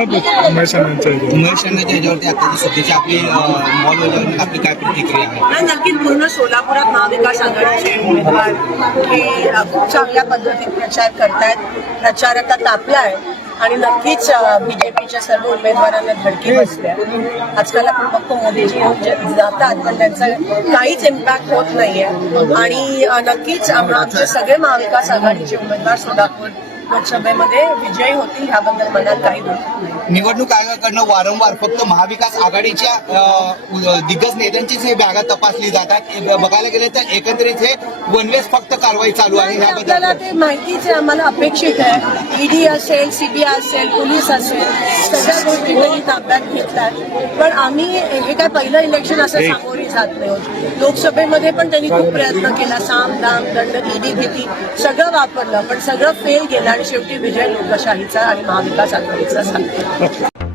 उमेश अण्णांच्या ह्याच्यावर. उमेश अण्णाच्या ह्याच्यावरती आताची सध्याची आपली मॉल वगैरे आपली काय प्रतिक्रिया आहे? नाही नक्कीच पूर्ण सोलापुरात महाविकास आघाडीचे उमेदवार हे अ, खूप चांगल्या पद्धतीत प्रचार करतायत प्रचार आता तापलाय आणि नक्कीच बीजेपीच्या सर्व उमेदवारांना धडकी बसल्या आजकाल आपण बघतो मोदीजी जातात पण त्यांचा काहीच इम्पॅक्ट होत नाहीये. आणि अ, नक्कीच आम- आमचे सगळे महाविकास आघाडीचे उमेदवार सोलापूर लोकसभेमध्ये विजयी होतील ह्याबद्दल मनात काही नाही. निवडणूक आयोगाकडनं वारंवार फक्त महाविकास आघाडीच्या दिग्गज नेत्यांचीच हे बॅगा तपासली जातात. हे बघायला गेलं तर एकंदरीत हे वनवेज फक्त कारवाई चालू आहे आपल्याला ते माहितीच आम्हाला अपेक्षित आहे. ईडी असेल सीबीआय असेल पोलीस असेल सगळ्या गोष्टी त्यांनी ताब्यात घेतल्यात पण आम्ही हे काय पहिलं इलेक्शन असं सामोरे जात नाही होत. लोकसभेमध्ये पण त्यांनी खूप प्रयत्न केला साम दाम दंड ईडी भीती सगळं वापरलं पण सगळं फेल गेलं आणि शेवटी विजय लोकशाहीचा आणि महाविकास आघाडीचा झाला.